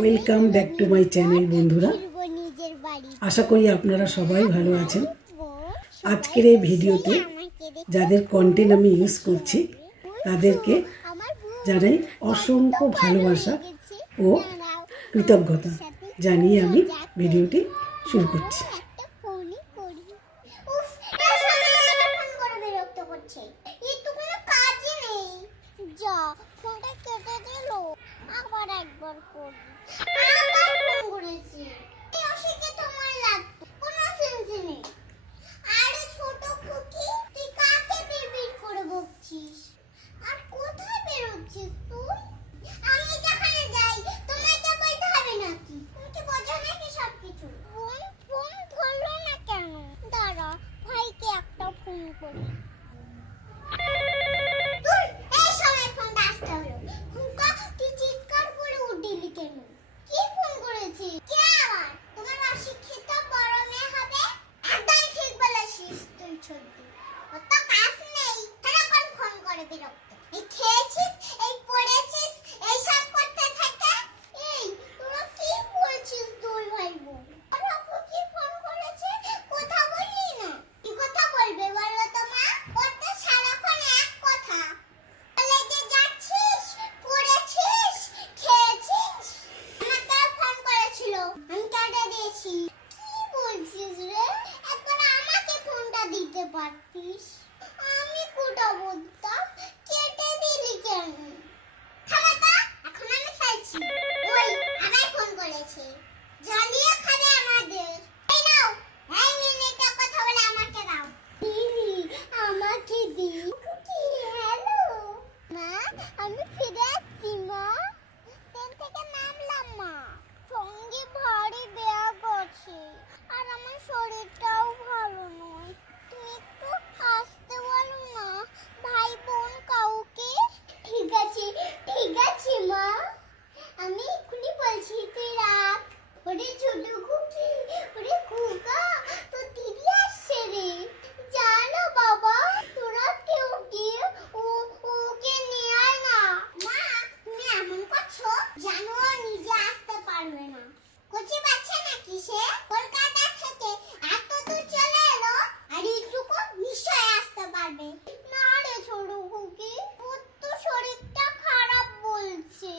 Welcome back to my channel বন্ধুরা। আশা করি আপনারা সবাই ভালো আছেন। আজকের এই ভিডিওতে যাদের কন্টেন্ট আমি ইউজ করছি তাদেরকে জানাই অসংখ্য ভালোবাসা ও কৃতজ্ঞতা জানিয়ে আমি ভিডিওটি শুরু করছি। আবার একবার করি আবার ফোন করেছি অশিকে তোমার লাগতো কোনো সেন্স নেই। আরে ছোট খুকি তুই কাকে বিড়বিড় করে বকছিস আর কোথায় বেরোচ্ছিস তুই? আমি যেখানে যাই তোমাকে বলতে হবে নাকি? তুমি কি বোঝো নাকি সবকিছু? ফোন ধরলো না কেন? দাঁড়া ভাইকে একটা ফোন করি। পারতিস আমি কোটা বলতাম কেটে দিলি কেন? খালাটা এখন আমি খাইছি। ওই আমায় ফোন করেছে জ্বালিয়ে খাবে আমাদের। এই নাও এই মিনিটে কথা বলে আমাকে দাও। দিদি আমাকে দি। কি হ্যালো মা আমি ফিরে আসছি মা। ট্রেন থেকে নামলাম মা। সঙ্গে ভারী ব্যাগ আছে আর আমার শরীরটাও ভালো নয়। তুমি একটু আসতে বলো না ভাই বোন কাউকে। ঠিক আছে মা আমি এক্ষুনি বলছি তুই রাখ। ওরে ছোট খুকি ওরে খুকা তো দিদি আসছে রে। জানো বাবা তোরা কেউ গিয়ে ওকে নিয়ে আয় না। মা তুমি এমন করছো জানো ও নিজে আসতে পারবে না। কচি বাচ্চা নাকি সে? কলকাতা থেকে এত দূর চলে এলো আর এইটুকু নিশ্চয় আসতে পারবে না রে ছোট খুকি। ওর তো শরীরটা খারাপ বলছে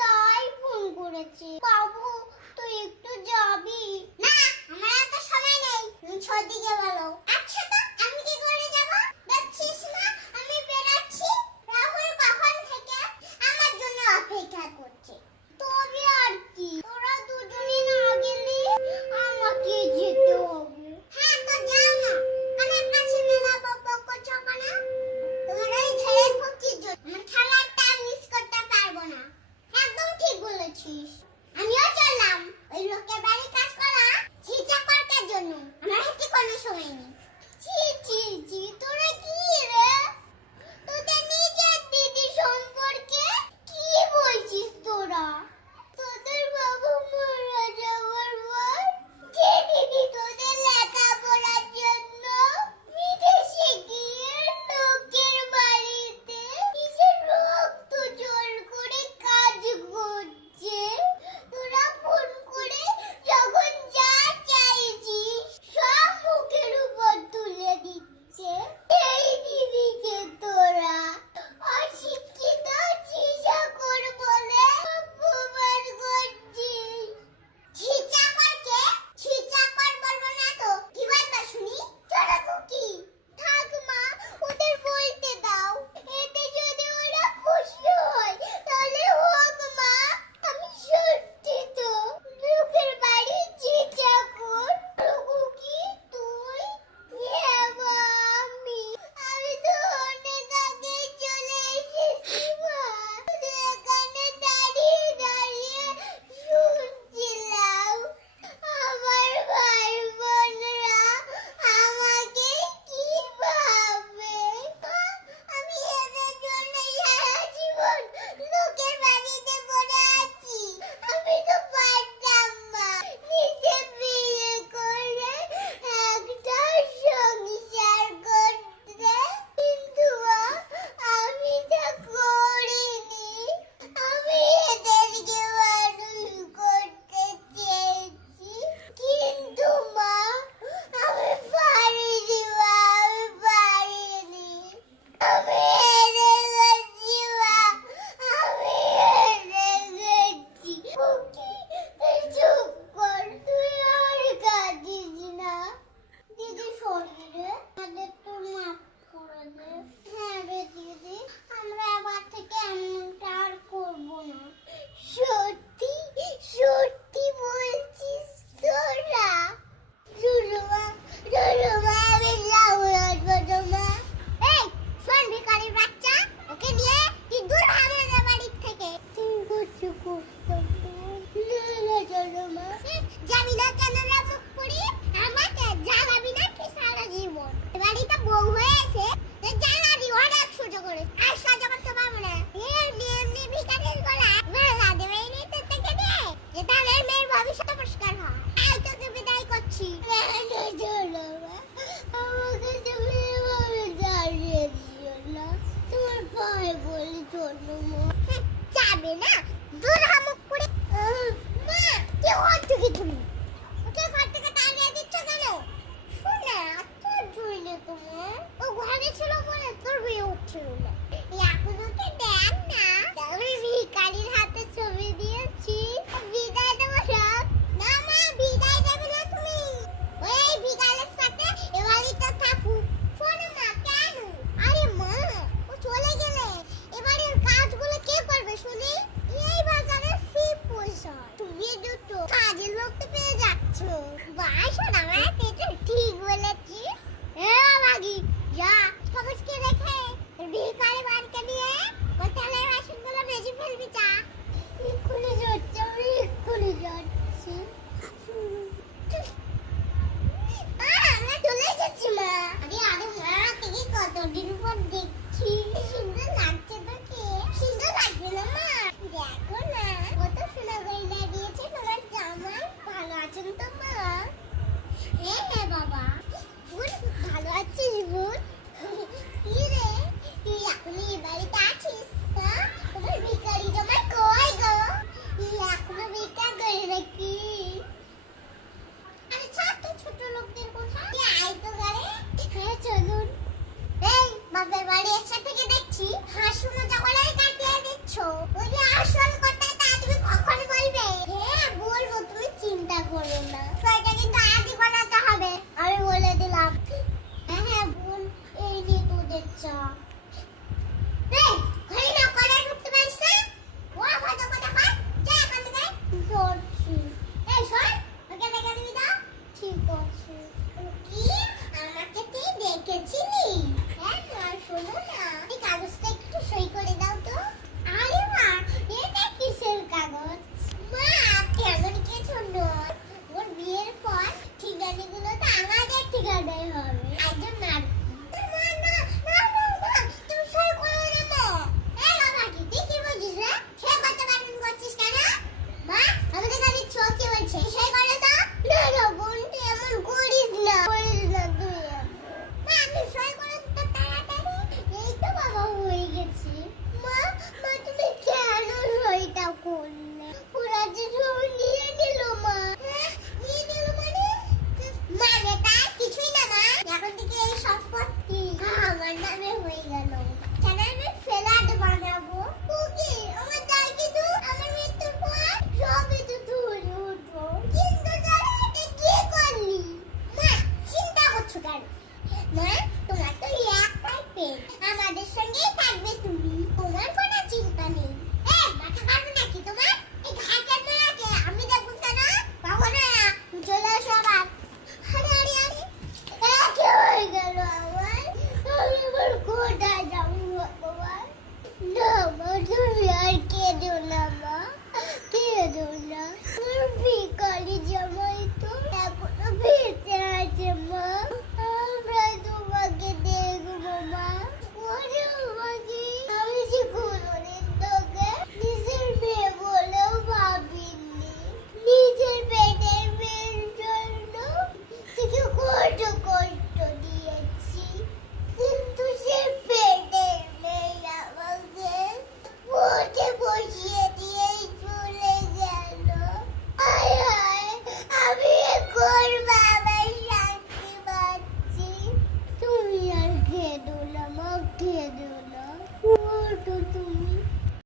তাই ফোন করেছে।